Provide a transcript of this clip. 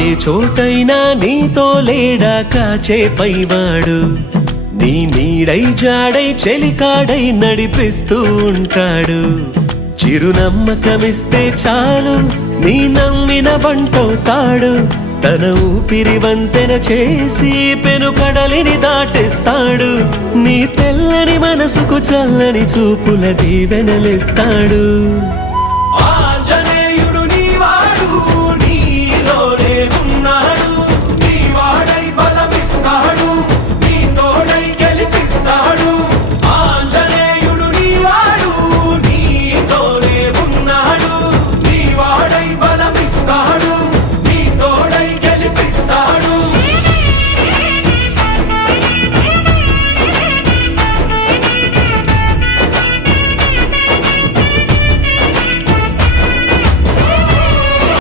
ఏ చోటైనా నీతో లేడా కాచే పైవాడు, నీ నీడై జాడై చెలికాడై నడిపిస్తూ ఉంటాడు. చిరునమ్మకమిస్తే చాలు నీ నమ్మిన బంటవుతాడు. తన ఊపిరి వంతెన చేసి పెను కడలిని దాటేస్తాడు. నీ తెల్లని మనసుకు చల్లని చూపుల దీవెనలిస్తాడు.